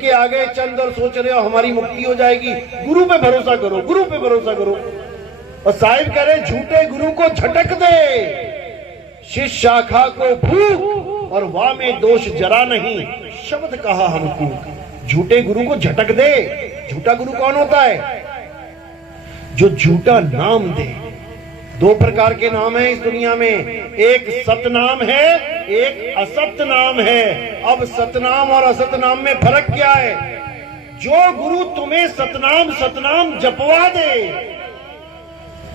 के आगे चंद और सोच रहे हो हमारी मुक्ति हो जाएगी। गुरु पे भरोसा करो, गुरु पे भरोसा करो। और साहिब कह रहे झूठे गुरु को झटक दे, शिष्य शाखा को भूख और वाह में दोष जरा नहीं, शब्द कहा हमको। झूठे गुरु को झटक दे। झूठा गुरु कौन होता है? जो झूठा नाम दे। दो प्रकार के नाम है इस दुनिया में, एक सतनाम है, एक असत नाम है। अब सतनाम और असत नाम में फर्क क्या है? जो गुरु तुम्हें सतनाम सतनाम जपवा दे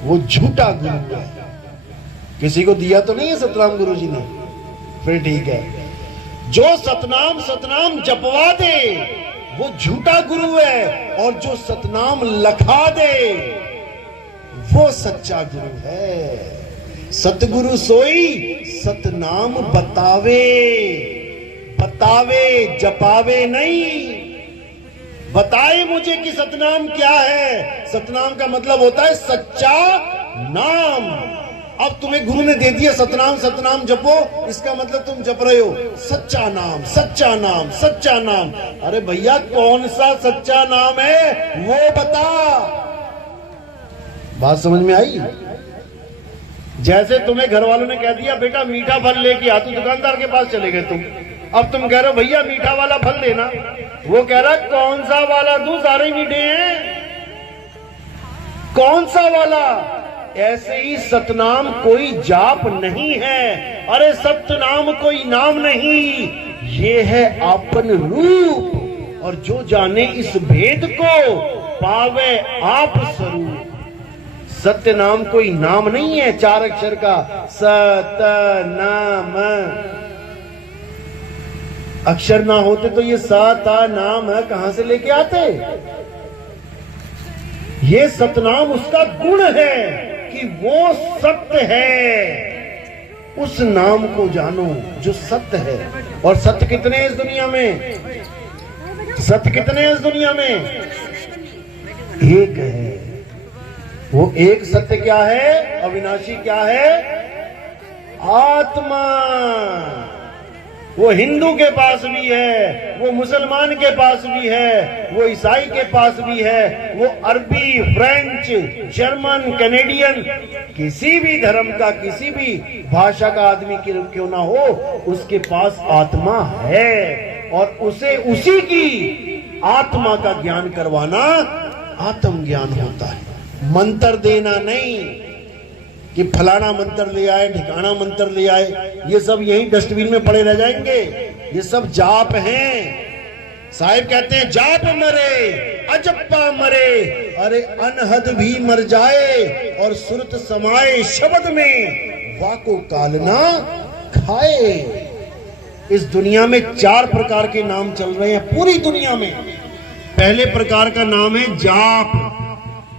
वो झूठा गुरु है। किसी को दिया तो नहीं है सतनाम गुरु जी ने? फिर ठीक है। जो सतनाम सतनाम जपवा दे वो झूठा गुरु है, और जो सतनाम लखा दे वो सच्चा गुरु है। सतगुरु सोई सतनाम बतावे, बतावे जपावे नहीं। बताए मुझे कि सतनाम क्या है। सतनाम का मतलब होता है सच्चा नाम। अब तुम्हें गुरु ने दे दिया सतनाम सतनाम जपो, इसका मतलब तुम जप रहे हो सच्चा नाम सच्चा नाम सच्चा नाम। अरे भैया कौन सा सच्चा नाम है वो बता। बात समझ में आई? जैसे तुम्हें घर वालों ने कह दिया बेटा मीठा फल लेके आ, तो दुकानदार के पास चले गए तुम। अब तुम कह रहे हो भैया मीठा वाला फल देना, वो कह रहा कौन सा वाला दूं, सारे मीठे हैं, कौन सा वाला? ऐसे ही सतनाम कोई जाप नहीं है। अरे सतनाम कोई नाम नहीं, ये है आपन रूप। और जो जाने इस भेद को पावे आप स्वरूप। सत्य नाम कोई नाम नहीं है, 4 अक्षर का सतनाम। अक्षर ना होते तो ये सता नाम है कहां से लेके आते? ये सतनाम उसका गुण है कि वो सत्य है। उस नाम को जानो जो सत्य है। और सत्य कितने हैं इस दुनिया में? सत्य कितने हैं इस दुनिया में? एक है। वो एक सत्य क्या है? अविनाशी क्या है? आत्मा। वो हिंदू के पास भी है, वो मुसलमान के पास भी है, वो ईसाई के पास भी है, वो अरबी फ्रेंच जर्मन कैनेडियन किसी भी धर्म का किसी भी भाषा का आदमी क्यों ना हो, उसके पास आत्मा है। और उसे उसी की आत्मा का ज्ञान करवाना आत्म ज्ञान होता है। मंत्र देना नहीं कि फलाना मंत्र ले आए ठिकाना मंत्र ले आए, ये सब यही डस्टबिन में पड़े रह जाएंगे। ये सब जाप हैं। साहिब कहते हैं जाप मरे अजप्पा मरे। अरे अनहद भी मर जाए और सुरत समाए शब्द में, वाको कालना खाए। इस दुनिया में 4 प्रकार के नाम चल रहे हैं पूरी दुनिया में। पहले प्रकार का नाम है जाप,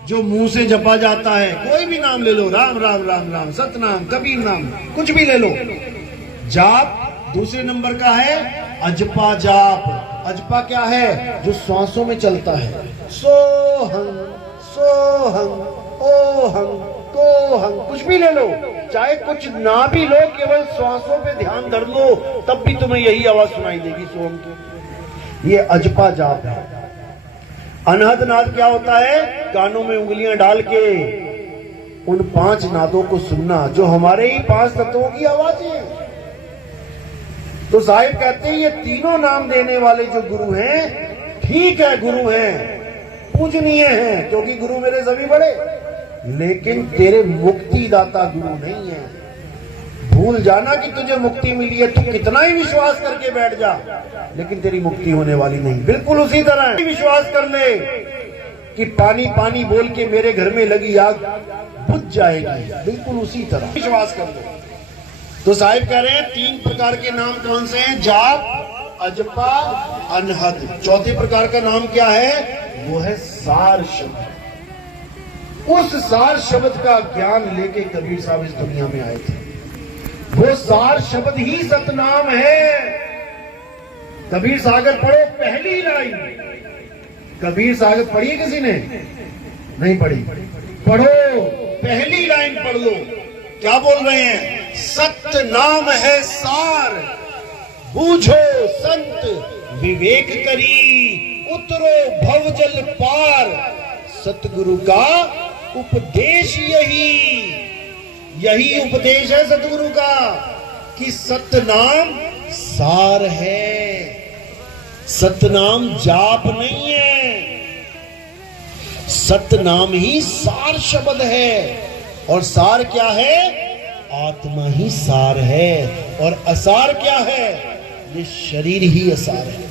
जो मुंह से जपा जाता है। कोई भी नाम ले लो, राम राम राम राम, सतनाम, कबीर नाम, कुछ भी ले लो, जाप। दूसरे नंबर का है अजपा जाप। अजपा क्या है? जो श्वासों में चलता है। सोहं सोहं ओहं कोहं, कुछ भी ले लो, चाहे कुछ ना भी लो, केवल श्वासों पे ध्यान धर लो, तब भी तुम्हें यही आवाज सुनाई देगी सोहं की। ये अजपा जाप है। अनहद नाद क्या होता है? कानों में उंगलियां डाल के उन 5 नादों को सुनना, जो हमारे ही 5 तत्वों की आवाजें हैं। तो साहिब कहते हैं ये तीनों नाम देने वाले जो गुरु हैं, ठीक है गुरु हैं, पूजनीय हैं, क्योंकि गुरु मेरे सभी बड़े, लेकिन तेरे मुक्ति दाता गुरु नहीं है। भूल जाना कि तुझे मुक्ति मिली है, तू कितना ही विश्वास करके बैठ जा, लेकिन तेरी मुक्ति होने वाली नहीं। बिल्कुल उसी तरह विश्वास कर ले कि पानी पानी बोल के मेरे घर में लगी आग बुझ जाएगी, बिल्कुल उसी तरह विश्वास कर ले। तो साहिब कह रहे हैं 3 प्रकार के नाम कौन से हैं? जाप, अजपा, अनहद। चौथे प्रकार का नाम क्या है? वो है सार शब्द। उस सार शब्द का ज्ञान लेके कबीर साहब इस दुनिया में आए थे। वो सार शब्द ही सतनाम है। कबीर सागर पढ़ो, पहली लाइन। कबीर सागर पढ़ी है किसी ने? नहीं पढ़ी। पढ़ो, पहली लाइन पढ़ लो। क्या बोल रहे हैं? सत्य नाम है सार, बूझो संत विवेक करी उतरो भवजल पार। सतगुरु का उपदेश यही उपदेश है सतगुरु का कि सतनाम सार है, सतनाम जाप नहीं है, सतनाम ही सार शब्द है। और सार क्या है? आत्मा ही सार है। और असार क्या है? ये शरीर ही असार है।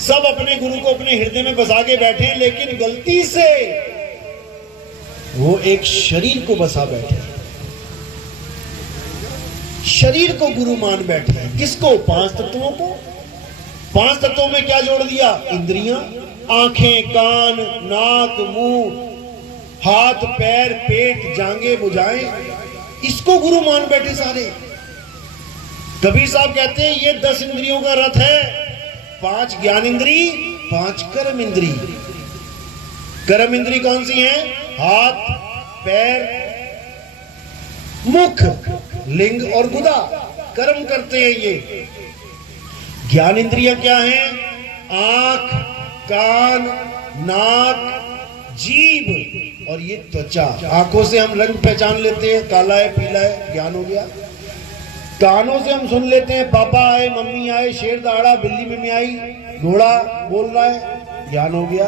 सब अपने गुरु को अपने हृदय में बसा के बैठे हैं, लेकिन गलती से वो एक शरीर को बसा बैठे हैं, शरीर को गुरु मान बैठे हैं। किसको? 5 तत्वों को। 5 तत्वों में क्या जोड़ दिया? इंद्रियां, आंखें, कान, नाक, मुंह, हाथ, पैर, पेट, जांघें, भुजाएं, इसको गुरु मान बैठे सारे। कबीर साहब कहते हैं ये 10 इंद्रियों का रथ है। 5 ज्ञान इंद्री, 5 कर्म इंद्री। कर्म इंद्री कौन सी है? हाथ, पैर, मुख, लिंग और गुदा कर्म करते हैं ये। ज्ञान इंद्रियां क्या हैं? आंख, कान, नाक, जीभ और ये त्वचा। आंखों से हम रंग पहचान लेते हैं, काला है, पीला है, ज्ञान हो गया। कानों से हम सुन लेते हैं, पापा आए, मम्मी आए, शेर दहाड़ा, बिल्ली में आई, घोड़ा बोल रहा है, ज्ञान हो गया।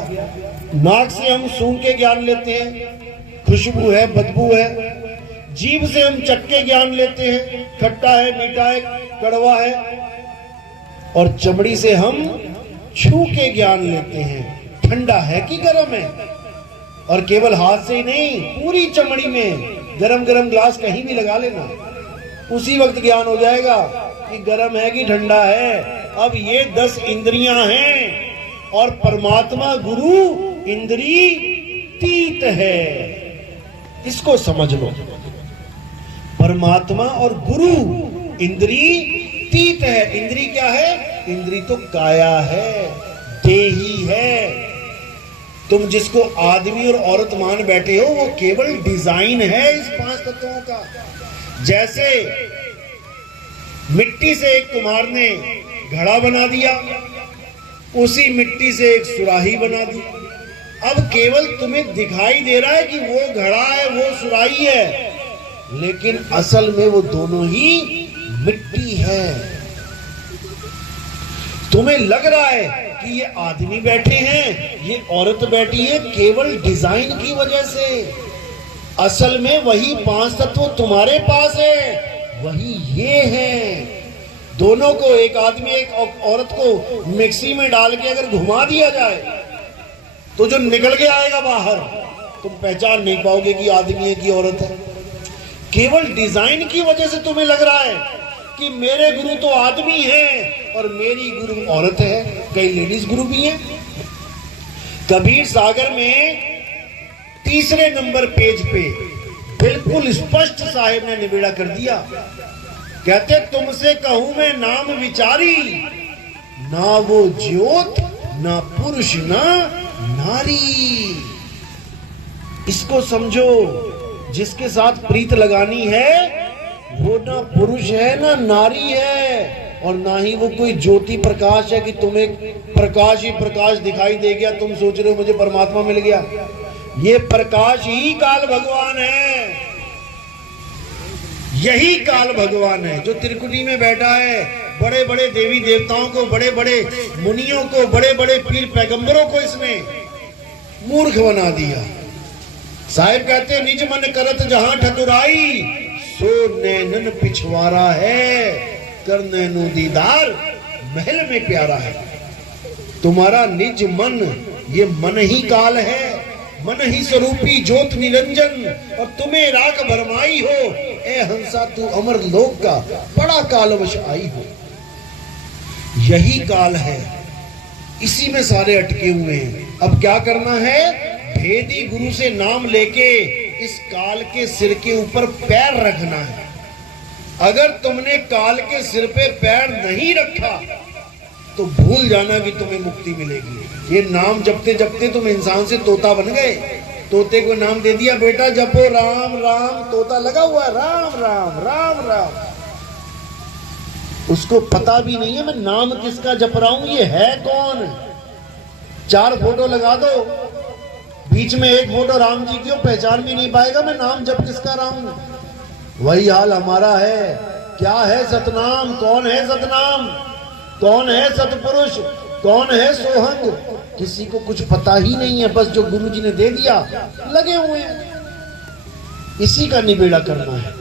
नाक से हम सूंघ के ज्ञान लेते हैं, खुशबू है, बदबू है। जीभ से हम चख के ज्ञान लेते हैं, खट्टा है, मीठा है, कड़वा है। और चमड़ी से हम छू के ज्ञान लेते हैं, ठंडा है कि गर्म है। और केवल हाथ से ही नहीं, पूरी चमड़ी में गरम गरम ग्लास कहीं भी लगा लेना, उसी वक्त ज्ञान हो जाएगा कि गर्म है कि ठंडा है। अब ये 10 इंद्रियां हैं और परमात्मा गुरु इंद्रियतीत है। इसको समझ लो, परमात्मा और गुरु इंद्रियतीत है। इंद्री क्या है? इंद्री तो काया है, देही है। तुम जिसको आदमी और औरत मान बैठे हो वो केवल डिजाइन है इस 5 तत्वों का। जैसे मिट्टी से एक कुम्हार ने घड़ा बना दिया, उसी मिट्टी से एक सुराही बना दी। अब केवल तुम्हें दिखाई दे रहा है कि वो घड़ा है, वो सुराही है, लेकिन असल में वो दोनों ही मिट्टी है। तुम्हें लग रहा है कि ये आदमी बैठे हैं, ये औरत बैठी है, केवल डिजाइन की वजह से। असल में वही 5 तत्व तुम्हारे पास है, वही ये हैं। दोनों को, एक आदमी एक औरत को मिक्सी में डाल के अगर घुमा दिया जाए तो जो निकल के आएगा बाहर, तुम पहचान नहीं पाओगे कि आदमी है कि औरत है। केवल डिजाइन की वजह से तुम्हें लग रहा है कि मेरे गुरु तो आदमी हैं और मेरी गुरु औरत है। कई लेडीज गुरु भी हैं। कबीर सागर में 3 नंबर पेज पे बिल्कुल स्पष्ट साहिब ने निबेड़ा कर दिया। कहते तुमसे कहूं मैं नाम विचारी, ना वो ज्योत, ना पुरुष, ना नारी। इसको समझो, जिसके साथ प्रीत लगानी है वो ना पुरुष है ना नारी है, और ना ही वो कोई ज्योति प्रकाश है कि तुम्हें प्रकाश ही प्रकाश दिखाई दे गया, तुम सोच रहे हो मुझे परमात्मा मिल गया। ये प्रकाश ही काल भगवान है, यही काल भगवान है जो त्रिकुटी में बैठा है। बड़े बड़े देवी देवताओं को, बड़े बड़े मुनियों को, बड़े बड़े पीर पैगंबरों को इसने मूर्ख बना दिया। साहिब कहते निज मन करत जहां ठकुराई, सो नैनन पिछवारा है, कर नैनो दीदार महल में प्यारा है। तुम्हारा निज मन, ये मन ही काल है, मन ही स्वरूपी ज्योत निरंजन, और तुम्हें राख भरमाई हो, ए हंसा तू अमर लोक का बड़ा कालवश आई हो। यही काल है, इसी में सारे अटके हुए हैं। अब क्या करना है? भेदी गुरु से नाम लेके इस काल के सिर के ऊपर पैर रखना है। अगर तुमने काल के सिर पे पैर नहीं रखा तो भूल जाना कि तुम्हें मुक्ति मिलेगी। ये नाम जपते जपते तुम इंसान से तोता बन गए। तोते को नाम दे दिया, बेटा जपो राम राम, तोता लगा हुआ राम राम राम राम। उसको पता भी नहीं है मैं नाम किसका जप रहा हूं, ये है कौन। 4 फोटो लगा दो, बीच में एक फोटो राम जी की हो, पहचान भी नहीं पाएगा मैं नाम जप किसका रहा हूं। वही हाल हमारा है। क्या है सतनाम, कौन है सतनाम, कौन है सतपुरुष, कौन है सोहंग, किसी को कुछ पता ही नहीं है। बस जो गुरु जी ने दे दिया लगे हुए हैं, इसी का निबेड़ा करना है।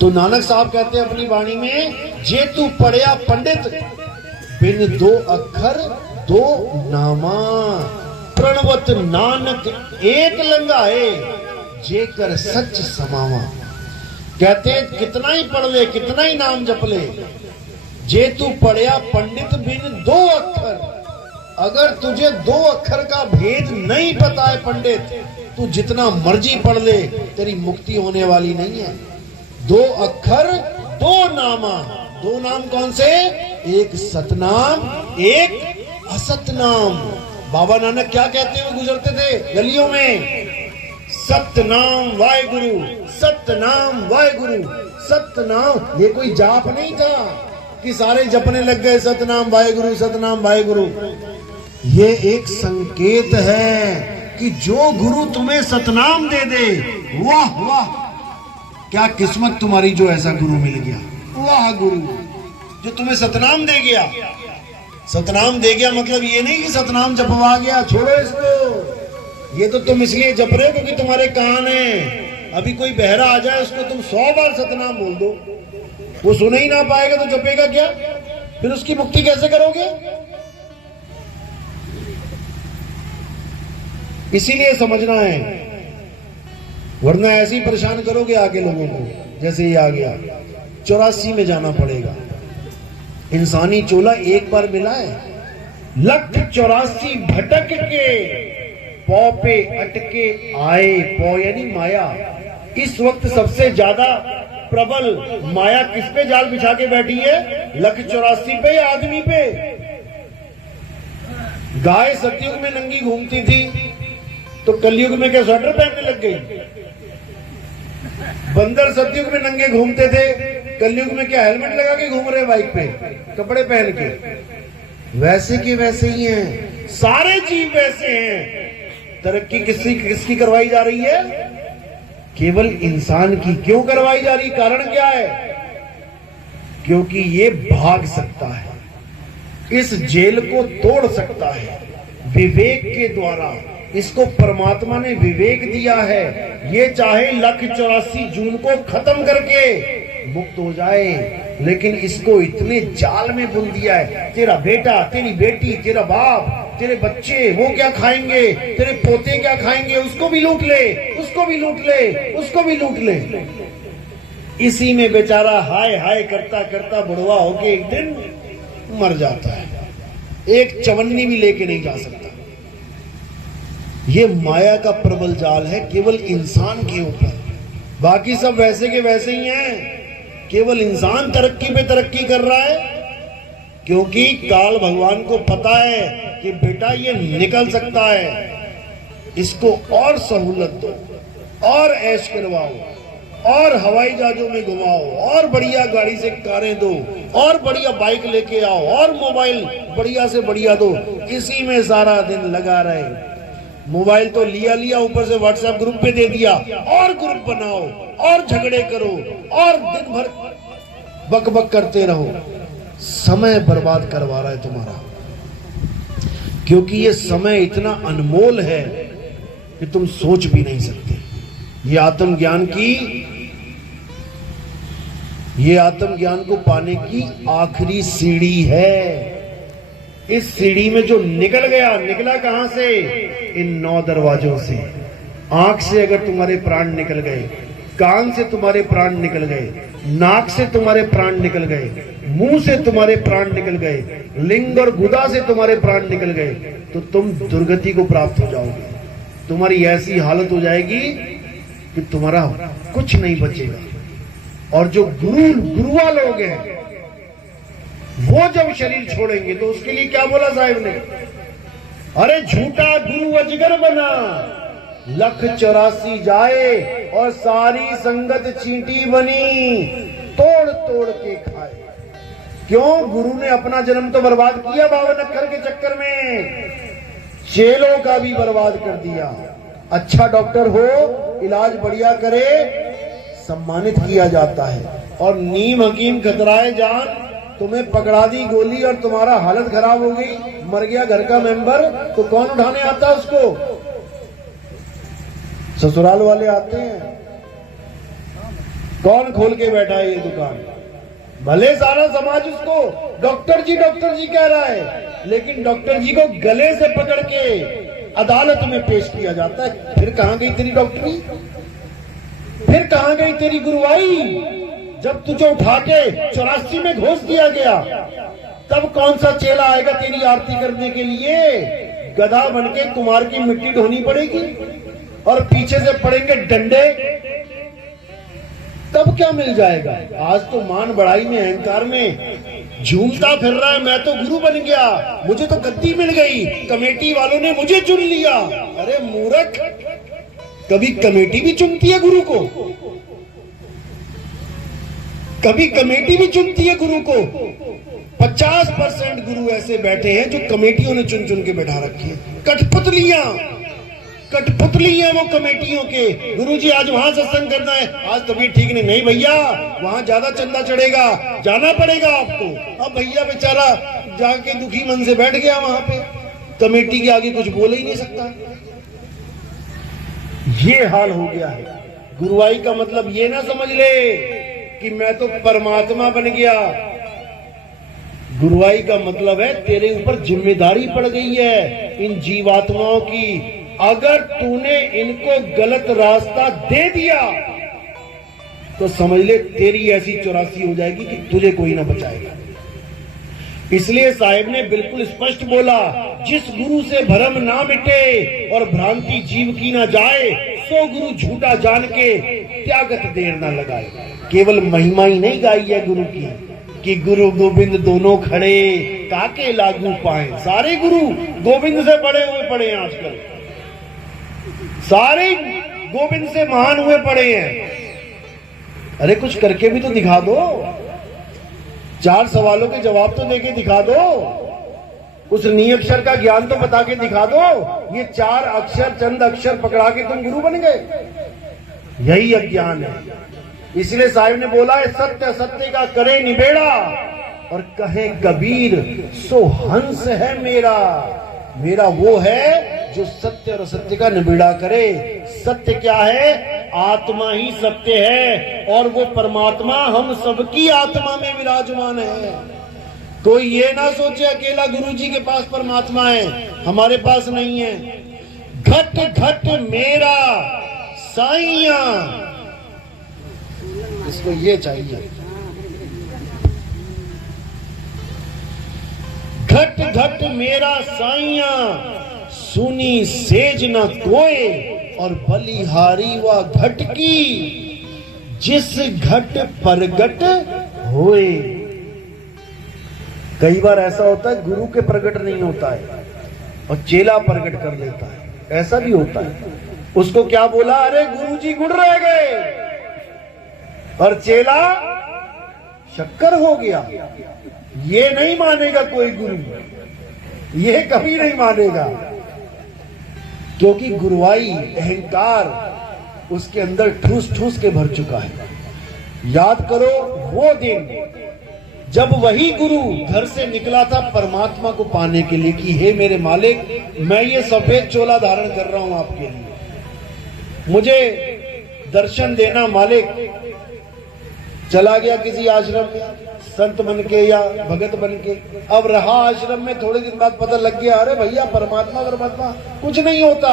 तो नानक साहब कहते हैं अपनी वाणी में, जे तू पढ़िया पंडित बिन 2 अक्षर 2 नामा, प्रणवत नानक एक लंगाए, जे कर सच समावा। कहते हैं कितना ही पढ़ ले, कितना ही नाम जप ले, जे तू पढ़िया पंडित बिन 2 अक्षर, अगर तुझे 2 अक्षर का भेद नहीं पता है पंडित, तू जितना मर्जी पढ़ ले तेरी मुक्ति होने वाली नहीं है। 2 अक्षर 2 नामा, 2 नाम कौन से, एक सतनाम एक असतनाम। बाबा नानक क्या कहते हुए गुजरते थे गलियों में, सतनाम वाहेगुरु, सतनाम वाहेगुरु, सतनाम। ये कोई जाप नहीं था कि सारे जपने लग गए सतनाम वाहेगुरु, सतनाम वाहेगुरु। ये एक संकेत है कि जो गुरु तुम्हें सतनाम दे दे, वाह वाह क्या किस्मत तुम्हारी जो ऐसा गुरु मिल गया। वाह गुरु जो तुम्हें सतनाम दे गया। सतनाम दे गया मतलब ये नहीं कि सतनाम जपवा गया, छोड़ो इसको, ये तो तुम इसलिए जप रहे हो क्योंकि तुम्हारे कान है। अभी कोई बहरा आ जाए उसको तुम 100 बार सतनाम बोल दो, वो सुन ही ना पाएगा तो जपेगा क्या, फिर उसकी मुक्ति कैसे करोगे। इसीलिए समझना है, वरना ऐसे ही परेशान करोगे आगे लोगों को। जैसे ही आ गया 84 में जाना पड़ेगा। इंसानी चोला एक बार मिला है, 184 भटक के पौ पे अटके आए। पौ यानी माया। इस वक्त सबसे ज्यादा प्रबल माया किस पे जाल बिछा के बैठी है, 184 पे या आदमी पे। गाय सतयुग में नंगी घूमती थी तो कलयुग में क्या स्वेटर पहनने लग गई। बंदर सतयुग में नंगे घूमते थे, कलयुग में क्या हेलमेट लगा के घूम रहे बाइक पे, कपड़े पहन के। वैसे के वैसे ही हैं, सारे जीव वैसे हैं। तरक्की किसकी करवाई जा रही है, केवल इंसान की। क्यों करवाई जा रही, कारण क्या है, क्योंकि ये भाग सकता है, इस जेल को तोड़ सकता है विवेक के द्वारा। इसको परमात्मा ने विवेक दिया है। ये चाहे 184 जून को खत्म करके मुक्त हो जाए, लेकिन इसको इतने जाल में बुन दिया है। तेरा बेटा, तेरी बेटी, तेरा बाप, तेरे बच्चे वो क्या खाएंगे, तेरे पोते क्या खाएंगे, उसको भी लूट ले, उसको भी लूट ले, उसको भी लूट ले। इसी में बेचारा हाय हाय करता करता बुढ़वा होके एक दिन मर जाता है। एक चवन्नी भी लेके नहीं जा सकता। ये माया का प्रबल जाल है केवल इंसान के ऊपर। बाकी सब वैसे के वैसे ही हैं, केवल इंसान तरक्की पे तरक्की कर रहा है, क्योंकि काल भगवान को पता है कि बेटा ये निकल सकता है, इसको और सहूलत दो, और ऐश करवाओ, और हवाई जहाजों में घुमाओ, और बढ़िया गाड़ी से कारें दो, और बढ़िया बाइक लेके आओ, और मोबाइल बढ़िया से बढ़िया दो। इसी में सारा दिन लगा रहे। मोबाइल तो लिया ऊपर से व्हाट्सएप ग्रुप पे दे दिया, और ग्रुप बनाओ, और झगड़े करो, और दिन भर बक बक करते रहो। समय बर्बाद करवा रहा है तुम्हारा, क्योंकि ये समय इतना अनमोल है कि तुम सोच भी नहीं सकते। ये आत्मज्ञान को पाने की आखिरी सीढ़ी है। इस सीढ़ी में जो निकला कहां से, इन 9 दरवाजों से। आंख से अगर तुम्हारे प्राण निकल गए, कान से तुम्हारे प्राण निकल गए, नाक से तुम्हारे प्राण निकल गए, मुंह से तुम्हारे प्राण निकल गए, लिंग और गुदा से तुम्हारे प्राण निकल गए, तो तुम दुर्गति को प्राप्त हो जाओगे। तुम्हारी ऐसी हालत हो जाएगी कि तुम्हारा कुछ नहीं बचेगा। और जो गुरुआ लोग हैं वो जब शरीर छोड़ेंगे तो उसके लिए क्या बोला साहिब ने, अरे झूठा गुरु अजगर बना, 184 जाए और सारी संगत चींटी बनी, तोड़ तोड़ के खाए। क्यों? गुरु ने अपना जन्म तो बर्बाद किया 52 अक्षर के चक्कर में, चेलों का भी बर्बाद कर दिया। अच्छा डॉक्टर हो, इलाज बढ़िया करे, सम्मानित किया जाता है। और नीम हकीम खतराए जान, तुम्हें पकड़ा दी गोली और तुम्हारा हालत खराब हो गई, मर गया घर का मेंबर, तो कौन उठाने आता है उसको? ससुराल वाले आते हैं। कौन खोल के बैठा है ये दुकान? भले सारा समाज उसको डॉक्टर जी कह रहा है, लेकिन डॉक्टर जी को गले से पकड़ के अदालत में पेश किया जाता है। फिर कहां गई तेरी डॉक्टरी? फिर कहां गई तेरी गुरुवाई? जब तुझे उठा के 84 में घोष दिया गया, तब कौन सा चेला आएगा तेरी आरती करने के लिए? गधा बनके कुमार की मिट्टी ढोनी पड़ेगी और पीछे से पड़ेंगे डंडे, तब क्या मिल जाएगा? आज तो मान बढ़ाई में, अहंकार में झूमता फिर रहा है, मैं तो गुरु बन गया, मुझे तो गद्दी मिल गई, कमेटी वालों ने मुझे चुन लिया। अरे मूर्ख, कभी कमेटी भी चुनती है गुरु को? कभी कमेटी भी चुनती है गुरु को? 50% गुरु ऐसे बैठे हैं जो कमेटियों ने चुन चुन के बैठा रखे हैं। कठपुतली है वो कमेटियों के। गुरुजी आज वहां सत्संग करना है, आज तबीयत ठीक नहीं भैया, वहां ज्यादा चंदा चढ़ेगा, जाना पड़ेगा आपको। अब भैया बेचारा जाके दुखी मन से बैठ गया वहां पे, कमेटी के आगे कुछ बोल ही नहीं सकता। ये हाल हो गया है। गुरुवाई का मतलब ये ना समझ ले कि मैं तो परमात्मा बन गया। गुरुवाई का मतलब है तेरे ऊपर जिम्मेदारी पड़ गई है इन जीवात्माओं की। अगर तूने इनको गलत रास्ता दे दिया तो समझ ले तेरी ऐसी 84 हो जाएगी कि तुझे कोई ना बचाएगा। इसलिए साहिब ने बिल्कुल स्पष्ट बोला, जिस गुरु से भरम ना मिटे और भ्रांति जीव की ना जाए, सो गुरु झूठा जान के त्यागत देर ना लगाए। केवल महिमा ही नहीं गाई है गुरु की कि गुरु गोविंद दोनों खड़े काके लागू पाए। सारे गुरु गोविंद से बड़े हुए पड़े हैं आजकल, सारे गोविंद से महान हुए पड़े हैं। अरे कुछ करके भी तो दिखा दो, 4 सवालों के जवाब तो देके दिखा दो, उस नी अक्षर का ज्ञान तो बता के दिखा दो। ये 4 अक्षर, चंद अक्षर पकड़ा के तुम गुरु बन गए, यही अज्ञान है। इसलिए साहिब ने बोला है, सत्य सत्य का करे निबेड़ा, और कहे कबीर सो हंस है मेरा। मेरा वो है जो सत्य और असत्य का निबेड़ा करे। सत्य क्या है? आत्मा ही सत्य है, और वो परमात्मा हम सबकी आत्मा में विराजमान है। कोई ये ना सोचे अकेला गुरुजी के पास परमात्मा है, हमारे पास नहीं है। घट घट मेरा साईया, इसको ये चाहिए। घट घट मेरा साईया, सुनी सेज न कोए, और बलिहारी व घट की, जिस घट प्रगट होए। कई बार ऐसा होता है गुरु के प्रकट नहीं होता है और चेला प्रकट कर लेता है, ऐसा भी होता है। उसको क्या बोला? अरे गुरुजी गुड़ रह गए, और चेला शक्कर हो गया। ये नहीं मानेगा कोई गुरु, ये कभी नहीं मानेगा, क्योंकि गुरुवाई अहंकार उसके अंदर ठूस ठूस के भर चुका है। याद करो वो दिन जब वही गुरु घर से निकला था परमात्मा को पाने के लिए कि हे मेरे मालिक, मैं ये सफेद चोला धारण कर रहा हूं आपके लिए, मुझे दर्शन देना मालिक। चला गया किसी आश्रम में संत बन के या भगत बन के, अब रहा आश्रम में, थोड़े दिन बाद पता लग गया अरे भैया परमात्मा परमात्मा कुछ नहीं होता,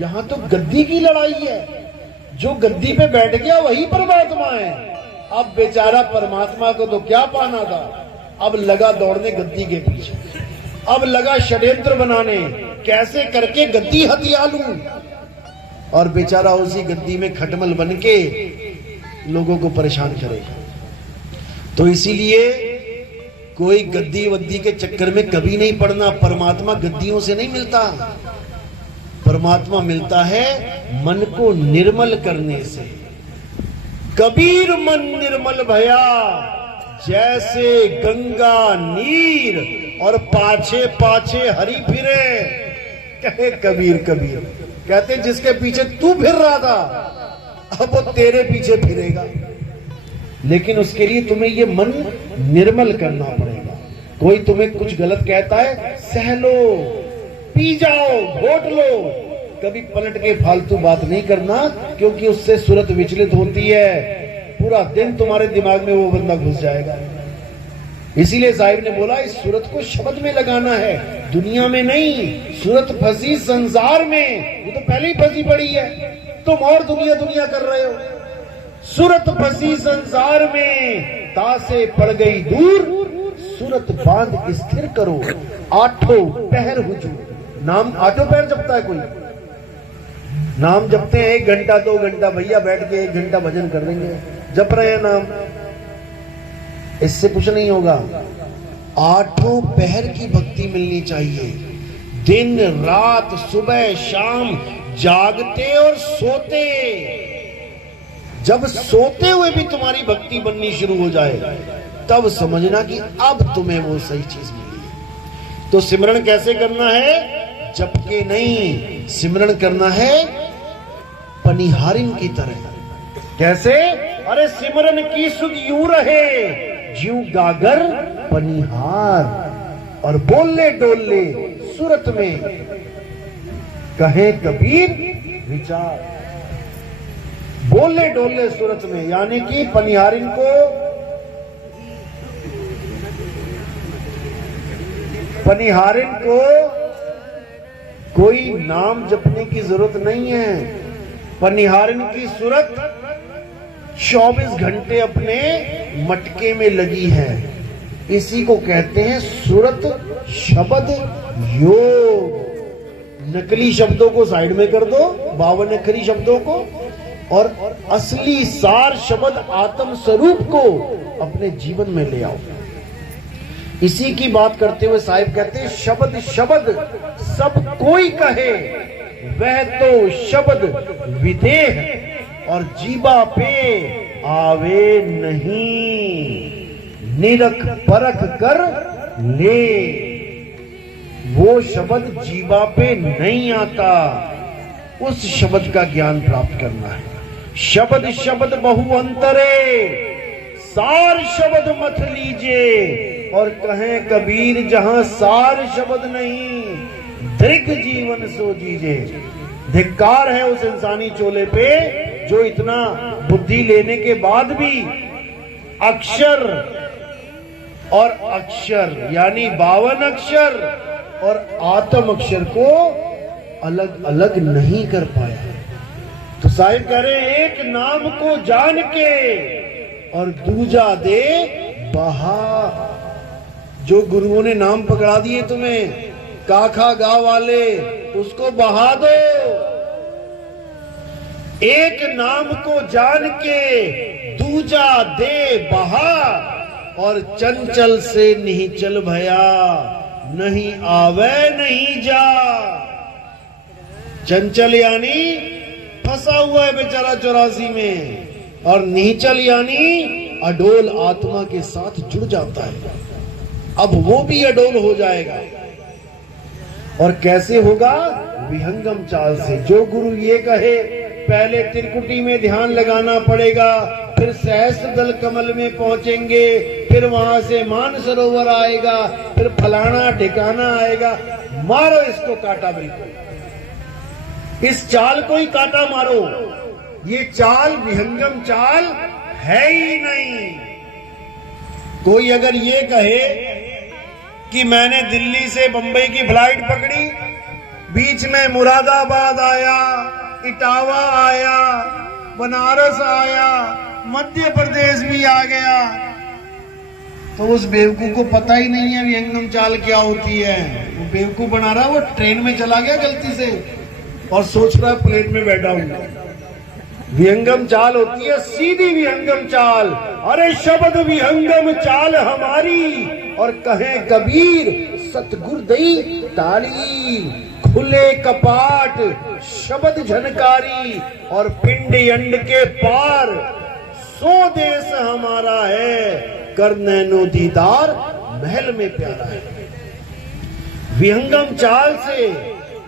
यहां तो गद्दी की लड़ाई है, जो गद्दी पे बैठ गया वही परमात्मा है। अब बेचारा परमात्मा को तो क्या पाना था, अब लगा दौड़ने गद्दी के पीछे, अब लगा षड्यंत्र बनाने, कैसे करके गद्दी हथिया लूं, और बेचारा उसी गद्दी में खटमल बन के लोगों को परेशान करेगा। तो इसीलिए कोई गद्दी वद्दी के चक्कर में कभी नहीं पड़ना। परमात्मा गद्दियों से नहीं मिलता, परमात्मा मिलता है मन को निर्मल करने से। कबीर मन निर्मल भया, जैसे गंगा नीर और पाछे पाछे हरी फिरे। कहे कबीर कबीर कहते जिसके पीछे तू फिर रहा था अब वो तेरे पीछे फिरेगा, लेकिन उसके लिए तुम्हें ये मन निर्मल करना पड़ेगा। कोई तुम्हें कुछ गलत कहता है, सह लो, पी जाओ, घोट लो, कभी पलट के फालतू बात नहीं करना, क्योंकि उससे सूरत विचलित होती है। पूरा दिन तुम्हारे दिमाग में वो बंदा घुस जाएगा। इसीलिए साहिब ने बोला इस सूरत को शब्द में लगाना है, दुनिया में नहीं। सूरत फंसी संसार में, वो तो पहले ही फंसी पड़ी है, तुम और दुनिया दुनिया कर रहे हो। सूरत फंसी संसार में, तासे पड़ गई दूर, सूरत बांध स्थिर करो, आठों पहर हुजूर। नाम आठों पहर जपता है कोई? नाम जपते हैं 1 घंटा 2 घंटा, भैया बैठ के 1 घंटा भजन कर देंगे, जप रहे हैं नाम, इससे कुछ नहीं होगा। आठों पहर की भक्ति मिलनी चाहिए, दिन रात सुबह शाम, जागते और सोते। जब सोते हुए भी तुम्हारी भक्ति बननी शुरू हो जाए तब समझना कि अब तुम्हें वो सही चीज मिली है। तो सिमरन कैसे करना है? जप के नहीं, सिमरन करना है पनिहारिन की तरह। कैसे? अरे सिमरन की सुध यूं रहे ज्यों गागर पनिहार, और बोले डोले सूरत में, कहे कबीर विचार। बोले डोले सूरत में यानी कि पनिहारिन को, पनिहारिन को कोई नाम जपने की जरूरत नहीं है। पनिहारिन की सूरत 24 घंटे अपने मटके में लगी है। इसी को कहते हैं सूरत शब्द योग। नकली शब्दों को साइड में कर दो, 52 अक्षरी शब्दों को, और असली सार शब्द आत्म स्वरूप को अपने जीवन में ले आओ। इसी की बात करते हुए साहिब कहते हैं शब्द शब्द सब कोई कहे, वह तो शब्द विदेह और जीबा पे आवे नहीं, निरख परख कर ले। वो शब्द जीबा पे नहीं आता, उस शब्द का ज्ञान प्राप्त करना है। शब्द शब्द बहु अंतरे, सार शब्द मत लीजिए, और कहें कबीर जहां सार शब्द नहीं, दृग जीवन सो जीजे। धिक्कार है उस इंसानी चोले पे जो इतना बुद्धि लेने के बाद भी अक्षर और अक्षर यानी 52 अक्षर और आत्म अक्षर को अलग अलग नहीं कर पाया। तो साहिब कह रहे हैं एक नाम को जान के और दूजा दे बहा। जो गुरुओं ने नाम पकड़ा दिए तुम्हें, काखा गांव वाले, उसको बहा दो। एक नाम को जान के दूजा दे बहा, और चंचल से नहीं चल भया, नहीं आवे नहीं जा। चंचल यानी फंसा हुआ है बेचारा 84 में, और निचल यानी अडोल आत्मा के साथ जुड़ जाता है। अब वो भी अडोल हो जाएगा। और कैसे होगा? विहंगम चाल से। जो गुरु ये कहे पहले त्रिकुटी में ध्यान लगाना पड़ेगा, फिर सहस्त्र दल कमल में पहुंचेंगे, फिर वहां से मान सरोवर आएगा, फिर फलाना ठिकाना आएगा, मारो इसको काटा, बिल्कुल इस चाल को ही काटा मारो। ये चाल विहंगम चाल है ही नहीं। कोई अगर ये कहे कि मैंने दिल्ली से बंबई की फ्लाइट पकड़ी, बीच में मुरादाबाद आया, इटावा आया, बनारस आया, मध्य प्रदेश भी आ गया, तो उस बेवकूफ को पता ही नहीं है विहंगम चाल क्या होती है। वो बेवकूफ बना रहा है, वो ट्रेन में चला गया गलती से और सोच रहा है प्लेन में बैठा हूं। विहंगम चाल होती है सीधी विहंगम चाल। अरे शब्द विहंगम चाल हमारी, और कहें कबीर सतगुर दई ताली, खुले कपाट शब्द झनकारी, और पिंड अंड के पार सो देश हमारा है, कर नैनो दीदार महल में प्यारा है। विहंगम चाल से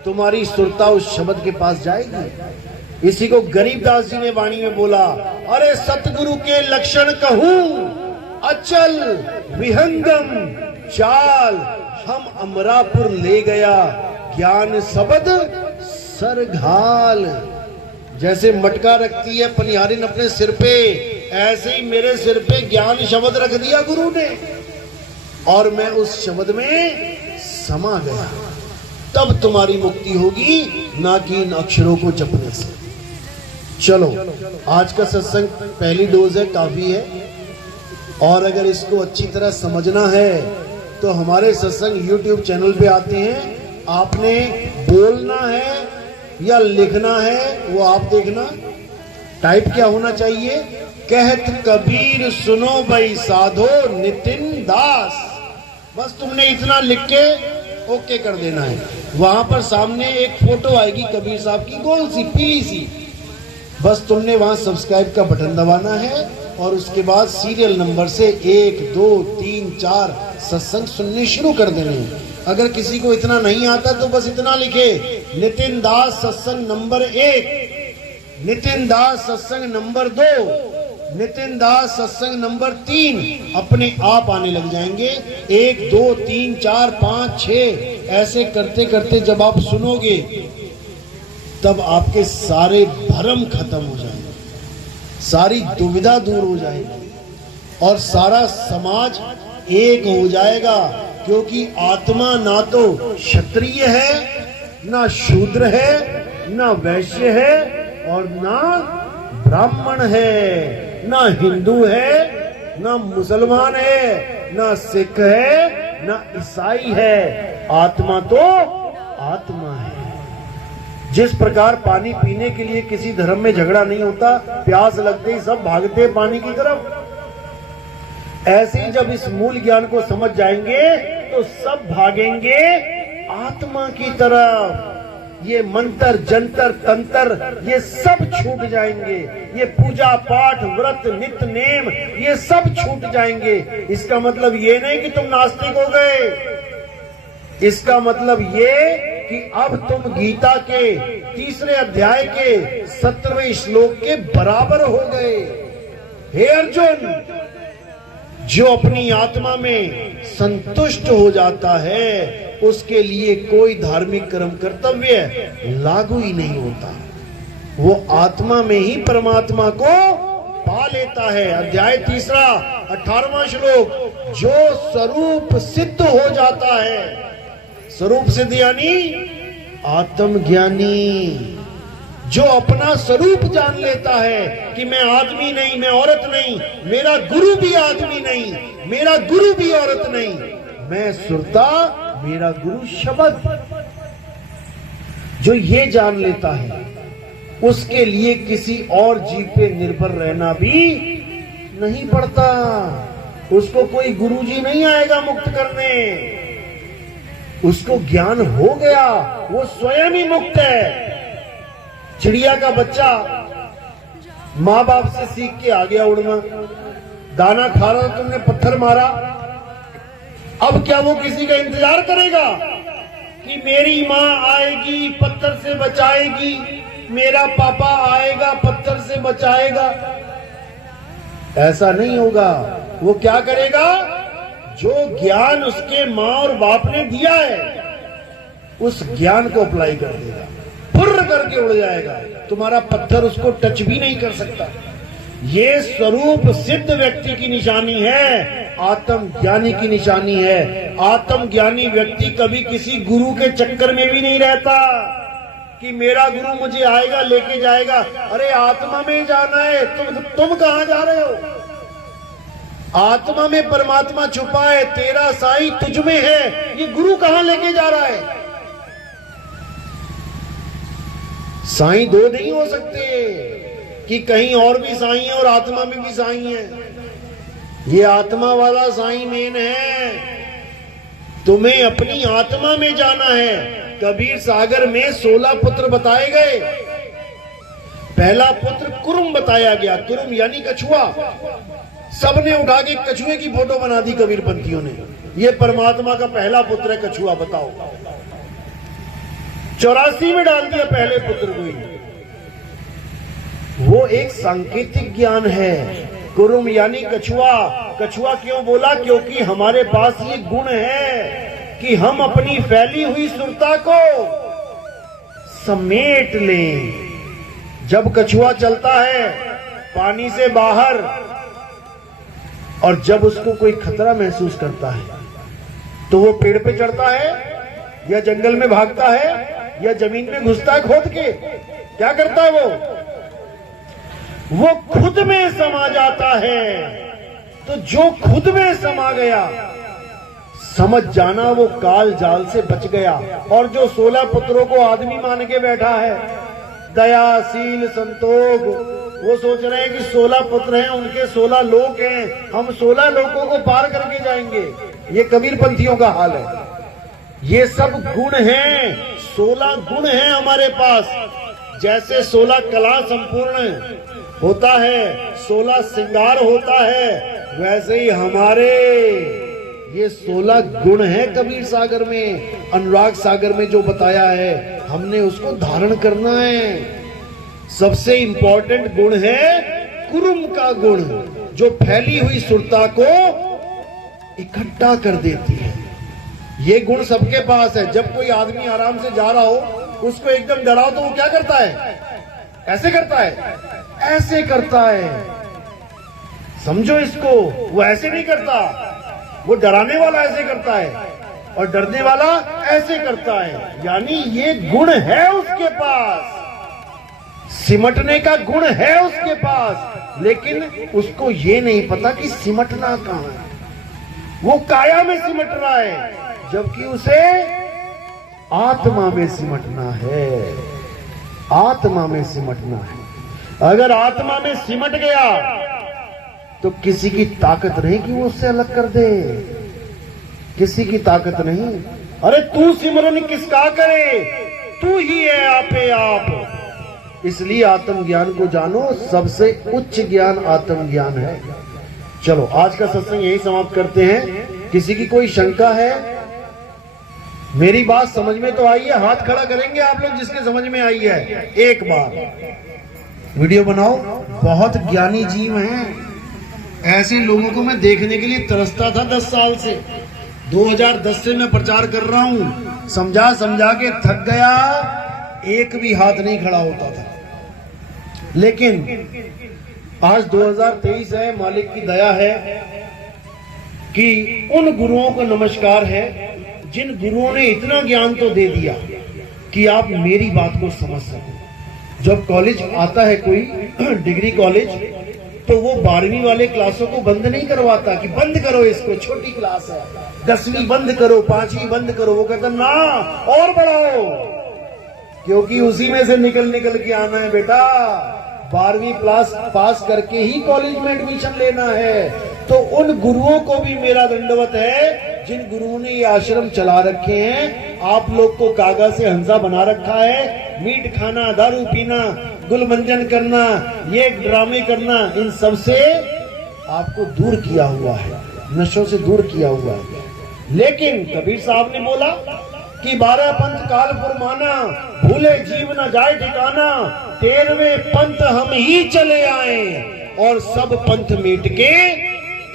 तुम्हारी सुरता उस शब्द के पास जाएगी। इसी को गरीबदास जी ने वाणी में बोला, अरे सतगुरु के लक्षण कहूं, अचल विहंगम चाल, हम अमरापुर ले गया ज्ञान शब्द सरघाल। जैसे मटका रखती है पनिहारिन अपने सिर पे, ऐसे ही मेरे सिर पे ज्ञान शब्द रख दिया गुरु ने, और मैं उस शब्द में समा गया। तब तुम्हारी मुक्ति होगी, ना कि इन अक्षरों को जपने से। चलो, आज का सत्संग पहली डोज है, काफी है। और अगर इसको अच्छी तरह समझना है तो हमारे सत्संग YouTube चैनल पे आते हैं। आपने बोलना है या लिखना है वो आप देखना। टाइप क्या होना चाहिए? कहत कबीर सुनो भाई साधो नितिन दास। बस तुमने इतना लिख के ओके कर देना है। वहां पर सामने एक फोटो आएगी कबीर साहब की, गोल सी पीली सी। बस तुमने वहां सब्सक्राइब का बटन दबाना है और उसके बाद सीरियल नंबर से 1, 2, 3, 4 सत्संग सुनने शुरू कर देने हैं। अगर किसी को इतना नहीं आता तो बस इतना लिखे, नितिन दास सत्संग नंबर 1, नितिन दास सत्संग नंबर 2, नितिन दास सत्संग नंबर 3। अपने आप आने लग जाएंगे। 1, 2, 3, 4, 5, 6 ऐसे करते करते जब आप सुनोगे तब आपके सारे भ्रम खत्म हो जाएंगे, सारी दुविधा दूर हो जाएगी और सारा समाज एक हो जाएगा। क्योंकि आत्मा ना तो क्षत्रिय है, ना शूद्र है, ना वैश्य है और ना ब्राह्मण है, ना हिंदू है, ना मुसलमान है, ना सिख है, ना ईसाई है। आत्मा तो आत्मा है। जिस प्रकार पानी पीने के लिए किसी धर्म में झगड़ा नहीं होता, प्यास लगते ही सब भागते पानी की तरफ, ऐसे ही जब इस मूल ज्ञान को समझ जाएंगे तो सब भागेंगे आत्मा की तरफ। ये मंत्र जंतर तंत्र ये सब छूट जाएंगे। ये पूजा पाठ व्रत नित्य नेम ये सब छूट जाएंगे। इसका मतलब ये नहीं कि तुम नास्तिक हो गए। इसका मतलब ये कि अब तुम गीता के 3रे अध्याय के 17वें श्लोक के बराबर हो गए। हे अर्जुन, जो अपनी आत्मा में संतुष्ट हो जाता है उसके लिए कोई धार्मिक कर्म कर्तव्य लागू ही नहीं होता। वो आत्मा में ही परमात्मा को पा लेता है। अध्याय 3 18वां श्लोक, जो स्वरूप सिद्ध हो जाता है, स्वरूप सिद्ध यानी आत्मज्ञानी, जो अपना स्वरूप जान लेता है कि मैं आदमी नहीं, मैं औरत नहीं, मेरा गुरु भी आदमी नहीं, मेरा गुरु भी औरत नहीं, मैं सुरता, मेरा गुरु शब्द, जो ये जान लेता है उसके लिए किसी और जीव पे निर्भर रहना भी नहीं पड़ता। उसको कोई गुरुजी नहीं आएगा मुक्त करने। उसको ज्ञान हो गया, वो स्वयं ही मुक्त है। चिड़िया का बच्चा माँ बाप से सीख के आ गया उड़ना। दाना खा रहा, तुमने पत्थर मारा, अब क्या वो किसी का इंतजार करेगा कि मेरी माँ आएगी पत्थर से बचाएगी, मेरा पापा आएगा पत्थर से बचाएगा? ऐसा नहीं होगा। वो क्या करेगा? जो ज्ञान उसके माँ और बाप ने दिया है उस ज्ञान को अप्लाई कर देगा, फुर्र करके उड़ जाएगा। तुम्हारा पत्थर उसको टच भी नहीं कर सकता। ये स्वरूप सिद्ध व्यक्ति की निशानी है, आत्मज्ञानी की निशानी है। आत्मज्ञानी व्यक्ति कभी किसी गुरु के चक्कर में भी नहीं रहता कि मेरा गुरु मुझे आएगा लेके जाएगा। अरे आत्मा में जाना है, तुम कहां जा रहे हो? आत्मा में परमात्मा छुपा है, तेरा साईं तुझ में है। ये गुरु कहां लेके जा रहा है? साईं दो नहीं हो सकते कि कहीं और भी साईं है और आत्मा में भी साईं है। ये आत्मा वाला साईं मेन है। तुम्हें अपनी आत्मा में जाना है। कबीर सागर में 16 पुत्र बताए गए। पहला पुत्र कुरुम बताया गया। कुरुम यानी कछुआ। सबने उठा के कछुए की फोटो बना दी कबीरपंथियों ने। ये परमात्मा का पहला पुत्र है कछुआ, बताओ। 84 में डाल दिया पहले पुत्र को ही। वो एक सांकेतिक ज्ञान है। कुरुम यानी कछुआ। कछुआ क्यों बोला? क्योंकि हमारे पास ये गुण है कि हम अपनी फैली हुई सुरता को समेट लें। जब कछुआ चलता है पानी से बाहर और जब उसको कोई खतरा महसूस करता है तो वो पेड़ पे चढ़ता है या जंगल में भागता है या जमीन में घुसता है खोद के। क्या करता है वो खुद में समा जाता है। तो जो खुद में समा गया, समझ जाना वो काल जाल से बच गया। और जो 16 पुत्रों को आदमी मान के बैठा है, दया, शील, संतोष, वो सोच रहे हैं कि 16 पुत्र हैं, उनके 16 लोक हैं, हम 16 लोकों को पार करके जाएंगे। ये कबीरपंथियों का हाल है। ये सब गुण हैं, 16 गुण हैं हमारे पास। जैसे 16 कला संपूर्ण होता है, 16 श्रृंगार होता है, वैसे ही हमारे ये 16 गुण हैं कबीर सागर में, अनुराग सागर में जो बताया है, हमने उसको धारण करना है। सबसे इंपॉर्टेंट गुण है कुरुम का गुण, जो फैली हुई सुरता को इकट्ठा कर देती है। ये गुण सबके पास है। जब कोई आदमी आराम से जा रहा हो, उसको एकदम डराओ तो वो क्या करता है? ऐसे करता है, ऐसे करता है। समझो इसको, वो ऐसे नहीं करता। वो डराने वाला ऐसे करता है और डरने वाला ऐसे करता है। यानी ये गुण है उसके पास, सिमटने का गुण है उसके पास, लेकिन उसको ये नहीं पता कि सिमटना कहां है। वो काया में सिमट रहा है, जबकि उसे आत्मा में सिमटना है। आत्मा में सिमटना है। अगर आत्मा में सिमट गया तो किसी की ताकत नहीं कि वो उससे अलग कर दे। किसी की ताकत नहीं। अरे तू सिमरन किसका करे, तू ही है आपे आप। इसलिए आत्मज्ञान को जानो, सबसे उच्च ज्ञान आत्मज्ञान है। चलो आज का सत्संग यही समाप्त करते हैं। किसी की कोई शंका है? मेरी बात समझ में तो आई है? हाथ खड़ा करेंगे आप लोग जिसके समझ में आई है। एक बार वीडियो बनाओ। बहुत ज्ञानी जीव हैं। ऐसे लोगों को मैं देखने के लिए तरसता था 10 साल से। 2010 से मैं प्रचार कर रहा हूं। समझा समझा के थक गया, एक भी हाथ नहीं खड़ा होता था। लेकिन आज 2023 है, मालिक की दया है कि उन गुरुओं को नमस्कार है जिन गुरुओं ने इतना ज्ञान तो दे दिया कि आप मेरी बात को समझ सको। जब कॉलेज आता है कोई डिग्री कॉलेज, तो वो 12वीं वाले क्लासों को बंद नहीं करवाता कि बंद करो इसको, छोटी क्लास है, 10वीं बंद करो, 5वीं बंद करो। वो कहता ना और बढ़ाओ, क्योंकि उसी में से निकल के आना है बेटा। 12वीं क्लास पास करके ही कॉलेज में एडमिशन लेना है। तो उन गुरुओं को भी मेरा दंडवत है जिन गुरुओं ने ये आश्रम चला रखे हैं। आप लोग को कागज से हंसा बना रखा है। मीट खाना, दारू पीना, गुलमंजन करना, ये ड्रामे करना, इन सब से आपको दूर किया हुआ है, नशों से दूर किया हुआ है। लेकिन कबीर साहब ने बोला कि 12 पंथ काल फुरमाना, भूले जीव न जाए ठिकाना, 13वें पंथ हम ही चले आए और सब पंथ मिट के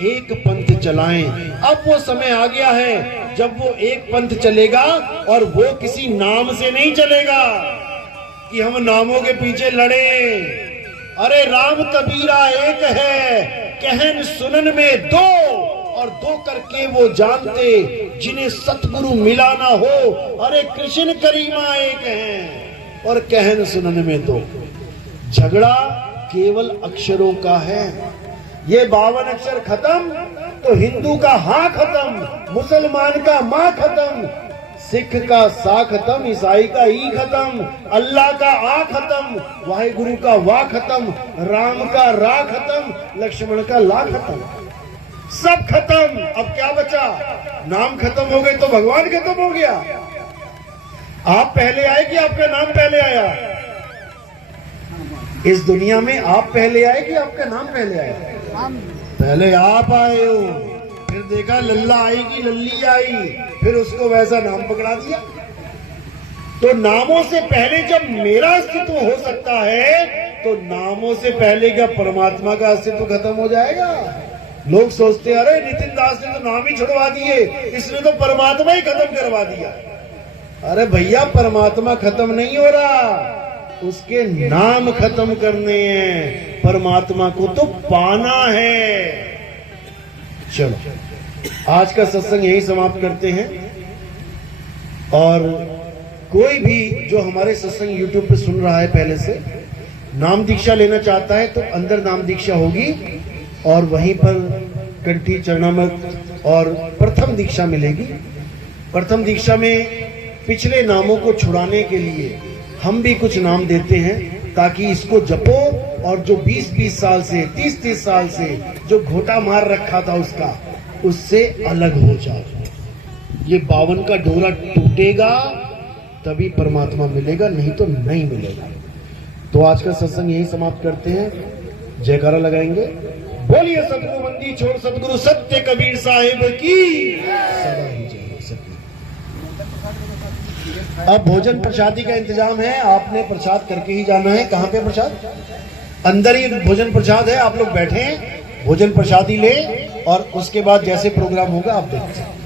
एक पंथ चलाएं। अब वो समय आ गया है जब वो एक पंथ चलेगा और वो किसी नाम से नहीं चलेगा कि हम नामों के पीछे लड़े। अरे राम कबीरा एक है, कहन सुनन में दो, और दो करके वो जानते जिन्हें सतगुरु मिला ना हो। अरे कृष्ण करीमा एक हैं और कहन सुनन में दो। झगड़ा केवल अक्षरों का है। ये 52 अक्षर खत्म तो हिंदू का हाँ खत्म, मुसलमान का माँ खत्म, सिख का सा खत्म, ईसाई का ई खत्म, अल्लाह का आ खत्म, वाहिगुरु का वाह खत्म, राम का रा खत्म, लक्ष्मण का ला खत्म, सब खत्म। अब क्या बचा? नाम खत्म हो गए तो भगवान खत्म हो गया। आप पहले आए कि आपका नाम पहले आया? इस दुनिया में आप पहले आए कि आपका नाम पहले आया? पहले आप आए हो, फिर देखा लल्ला आई कि लल्ली आई, फिर उसको वैसा नाम पकड़ा दिया। तो नामों से पहले जब मेरा अस्तित्व हो सकता है, तो नामों से पहले क्या परमात्मा का अस्तित्व खत्म हो जाएगा? लोग सोचते हैं अरे नितिन दास ने तो नाम ही छुड़वा दिए, इसने तो परमात्मा ही खत्म करवा दिया। अरे भैया, परमात्मा खत्म नहीं हो रहा, उसके नाम खत्म करने हैं, परमात्मा को तो पाना है। चलो आज का सत्संग यही समाप्त करते हैं। और कोई भी जो हमारे सत्संग YouTube पे सुन रहा है पहले से, नाम दीक्षा लेना चाहता है तो अंदर नाम दीक्षा होगी और वहीं पर कंठी चरणामृत और प्रथम दीक्षा मिलेगी। प्रथम दीक्षा में पिछले नामों को छुड़ाने के लिए हम भी कुछ नाम देते हैं, ताकि इसको जपो और जो 20-20 साल से 30-30 साल से जो घोटा मार रखा था उससे अलग हो जाओ। ये 52 का डोरा टूटेगा तभी परमात्मा मिलेगा, नहीं तो नहीं मिलेगा। तो आज का सत्संग यही समाप्त करते हैं। जयकारा लगाएंगे। बोलिए सतगुरु बंदी छोड़ सतगुरु सत्य कबीर साहिब की सदा ही जय। अब भोजन प्रसादी का इंतजाम है, आपने प्रसाद करके ही जाना है। कहाँ पे प्रसाद? अंदर ही भोजन प्रसाद है, आप लोग बैठे हैं, भोजन प्रसादी ले और उसके बाद जैसे प्रोग्राम होगा आप देख सकते हैं।